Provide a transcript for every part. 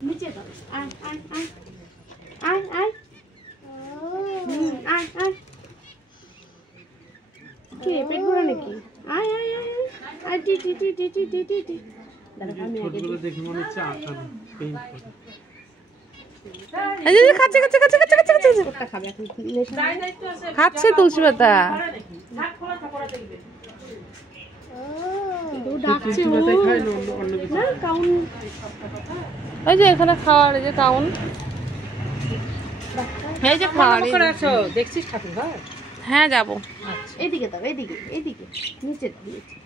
নিচে দাও আয় আয় আয় আয় আয় আয় আয় কে পেট ভরা নাকি আয় আয় আয় আয় টি টি টি টি টি টি টি দাঁড়া আমি আগে দেখে মনে হচ্ছে আটা পেইন্ট করে এই যে খাচ্ছে খাচ্ছে খাচ্ছে খাচ্ছে খাচ্ছে খাচ্ছে ওটা খাবে এখন খাচ্ছে তুলসী পাতা ঝাক খোলা থাপড়া দেখবে ও ডাকছে ও খায় না অন্য কিছু না কাউন এই যে এখানে খাওয়ার এই যে কাউন এই যে খাওয়ার দেখছিস ঠাকুর ঘর হ্যাঁ যাবো এদিকে দাও এদিকে এদিকে নিচে দাও নিচে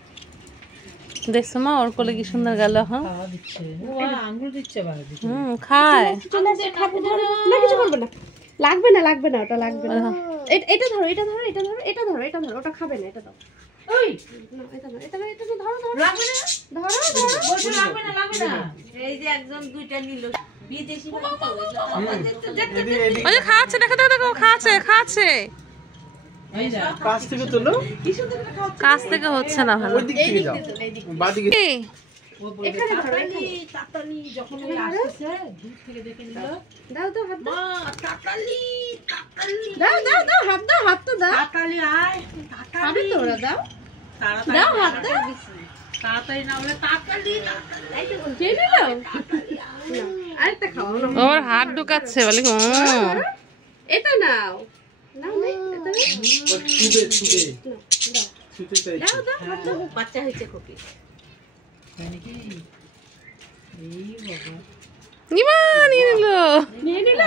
দেখছো মা ওর কোলে কি সুন্দর গেল হ্যাঁ আঙ্গুল দিচ্ছে খায় চলে আসে ঠাকুর ধরো না কিছু করবে না লাগবে না লাগবে না ওটা লাগবে না এটা ধরো এটা ধরো এটা ধরো এটা ধরো এটা ধরো ওটা খাবে না এটা দাও ওই না এটা ধরো এটা এটা ধরো ধরো লাগবে না ধরো ধরো বলছো লাগবে না এই যে একজন দুইটা নিল বিদেশি ওই যে খাচ্ছে দেখো দেখো দেখো খাচ্ছে খাচ্ছে কাছ থেকে তোলো কাছ থেকে হচ্ছে না ভালো ওই দিক থেকে যাও বাদিকে এই, এখানে ধরো তাতালি যখন ওই আসছে দূর থেকে দেখে নিল দাও দাও হাত দাও তাতালি দাও দাও দাও হাত তো দাও তাতালি আয় তাতালি তো ওরা দাও দাও হাত দাও তাতালি না বলে তাতালি এই তো বলছি না দাও আরেকটা খাও না ওর হাত ঢুকাচ্ছে বলে এটা নাও নাও নে এটা ছুবে ছুবে নাও ছুতে চাই দাও দাও হাত দাও বাচ্চা হয়েছে খুকি নিমা নিয়ে নিল নিয়ে নিল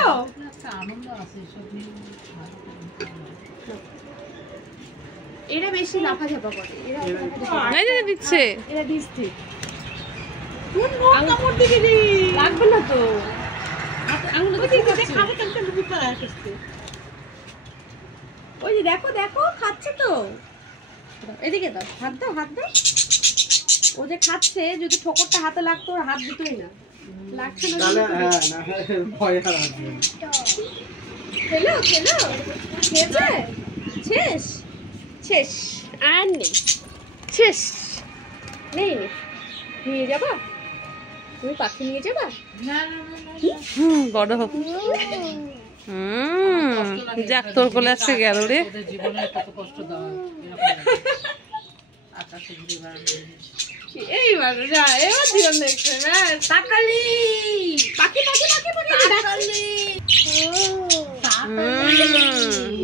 এরা বেশি লাফাঝাপা করে এরা এই যে দিচ্ছে এরা ডিস্ট্রিক্ট কামড় দিবি নি লাগবে না তো আঙুল দিয়ে খাবে কেন বুকা আসছে ওই যে দেখো দেখো খাচ্ছে তো এদিকে দাও হাত দাও ও যে খাচ্ছে যদি ঠোকরটা হাতে লাগতো ওর হাত দিতই না লাগছে না তাহলে হ্যাঁ না ভয় আর আসবে খেলো খেয়েছে শেষ শেষ আর নেই শেষ নেই নিয়ে যাবা তুমি পাখি নিয়ে যাবা বড় হোক যাক তোর কোলে আসছে গেল রে এইবার যা এবার জীবন দেখছে তাকালি পাখি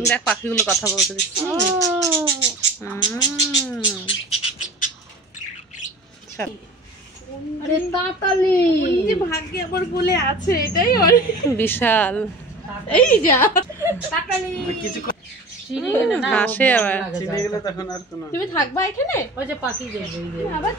দেখ পাখিগুলো কথা বলতে দিচ্ছে আরে তাকালি যে ভাগ্যে আমার বলে আছে এটাই অনেক বিশাল এই যা তাকালি কিছু হাসে আবার চিনে গেলে তখন আর কোনো তুমি থাকবা এখানে ওই যে পাখি দেখবে আবার